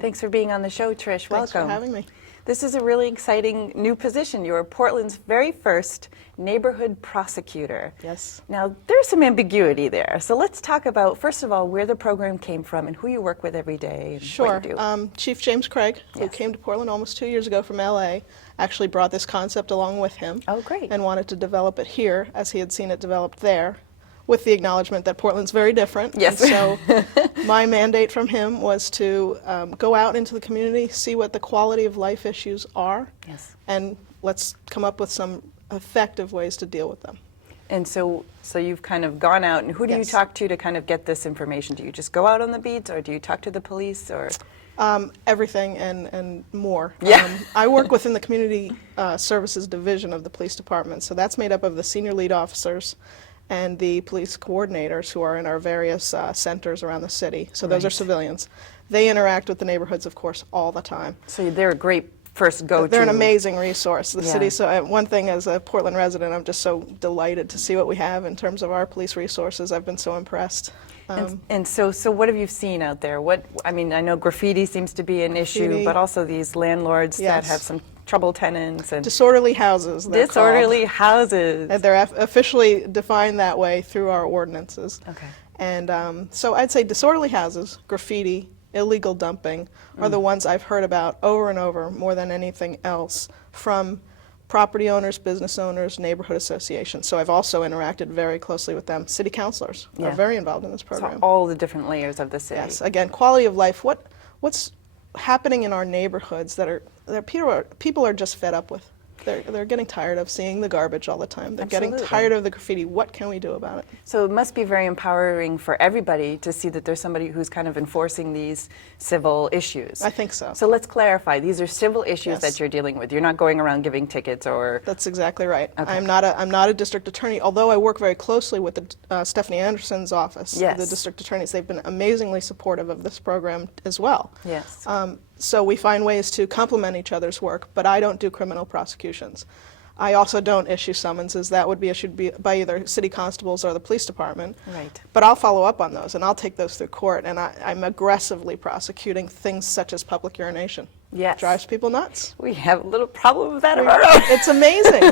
Thanks for being on the show, Trish. Welcome. Thanks for having me. This is a really exciting new position. You're Portland's very first Neighborhood Prosecutor. Yes. Now, there's some ambiguity there. So let's talk about, first of all, where the program came from and who you work with every day and Sure. what you do. Chief James Craig, who Yes. came to Portland almost 2 years ago from LA, actually brought this concept along with him. Oh, great. And wanted to develop it here as he had seen it developed there, with the acknowledgement that Portland's very different. Yes. And so my mandate from him was to go out into the community, see what the quality of life issues are, Yes. and let's come up with some effective ways to deal with them. And so you've kind of gone out, and who do you Yes. talk to kind of get this information? Do you just go out on the beats, or do you talk to the police, or? Everything and more. Yeah. I work within the Community Services Division of the Police Department, so that's made up of the senior lead officers and the police coordinators who are in our various centers around the city. So those are Right. civilians. They interact with the neighborhoods, of course, all the time. So they're a great first go-to. They're an amazing resource. The Yeah. city. So one thing, as a Portland resident, I'm just so delighted to see what we have in terms of our police resources. I've been so impressed. And so what have you seen out there? I mean, I know graffiti seems to be an issue, Graffiti. but also these landlords that Yes. have some trouble tenants and Disorderly houses. They're disorderly called. houses. And they're officially defined that way through our ordinances. Okay. And so I'd say disorderly houses, graffiti, illegal dumping are the ones I've heard about over and over more than anything else from property owners, business owners, neighborhood associations. So I've also interacted very closely with them. City councilors Yeah. are very involved in this So program. all the different layers of the city. Yes, again, quality of life. What's happening in our neighborhoods that people are just fed up with? They're getting tired of seeing the garbage all the time. They're getting Absolutely. tired of the graffiti. What can we do about it? So it must be very empowering for everybody to see that there's somebody who's kind of enforcing these civil issues. I think so. So let's clarify. These are civil issues Yes. that you're dealing with. You're not going around giving tickets or... That's exactly right. Okay. I'm not a district attorney, although I work very closely with the Stephanie Anderson's office, Yes. the district attorneys. They've been amazingly supportive of this program as well. Yes. So we find ways to complement each other's work, but I don't do criminal prosecutions. I also don't issue summonses. That would be issued by either city constables or the police department. Right. But I'll follow up on those, and I'll take those through court, and I'm aggressively prosecuting things such as public urination. Yes. Drives people nuts. We have a little problem with that of our own. It's amazing.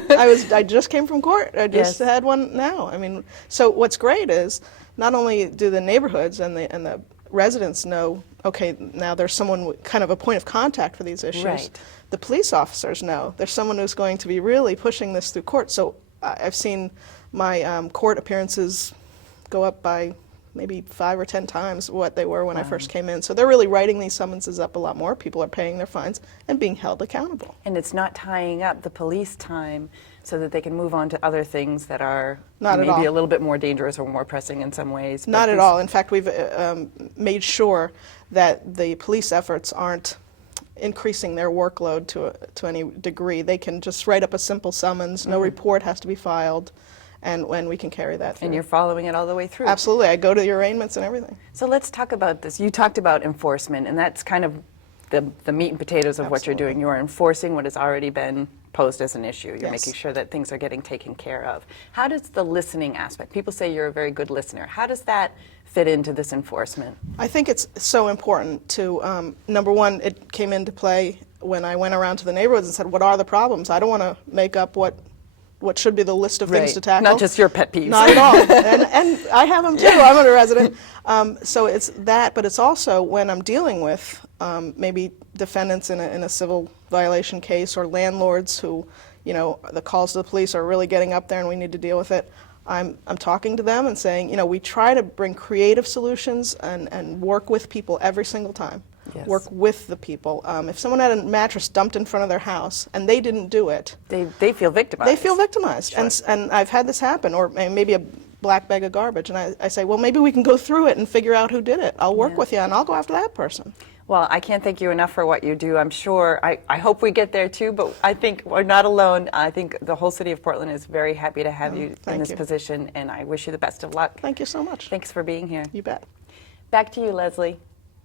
I just came from court. I just Yes. had one now. I mean, so what's great is not only do the neighborhoods and the residents know, okay, now there's someone kind of a point of contact for these issues. Right. The police officers know there's someone who's going to be really pushing this through court. So I've seen my court appearances go up by maybe 5 or 10 times what they were when I first came in. So they're really writing these summonses up a lot more. People are paying their fines and being held accountable. And it's not tying up the police time so that they can move on to other things that are Not at maybe all. a little bit more dangerous or more pressing in some ways. but Not at these- all. In fact, we've made sure that the police efforts aren't increasing their workload to any degree. They can just write up a simple summons, no report has to be filed, and when we can carry that through. And you're following it all the way through. Absolutely. I go to the arraignments and everything. So let's talk about this. You talked about enforcement, and that's kind of the meat and potatoes of what you're Absolutely. doing. You're enforcing what has already been posed as an issue. You're Yes. making sure that things are getting taken care of. How does the listening aspect, people say you're a very good listener, how does that fit into this enforcement? I think it's so important to, number one, it came into play when I went around to the neighborhoods and said, what are the problems? I don't want to make up what should be the list of things to tackle. Not just your pet peeves. Not at all. And I have them too. I'm a resident. So it's that, but it's also when I'm dealing with maybe defendants in a civil violation case or landlords who, the calls to the police are really getting up there and we need to deal with it. I'm talking to them and saying, we try to bring creative solutions and work with people every single time. Yes. Work with the people. If someone had a mattress dumped in front of their house and they didn't do it, They feel victimized. they feel victimized. Sure. And I've had this happen, or maybe a black bag of garbage, and I say, well, maybe we can go through it and figure out who did it. I'll work Yeah. with you, and I'll go after that person. Well, I can't thank you enough for what you do. I'm sure, I hope we get there too, but I think we're not alone. I think the whole city of Portland is very happy to have you in thank this you. position, and I wish you the best of luck. Thank you so much. Thanks for being here. You bet. Back to you, Leslie.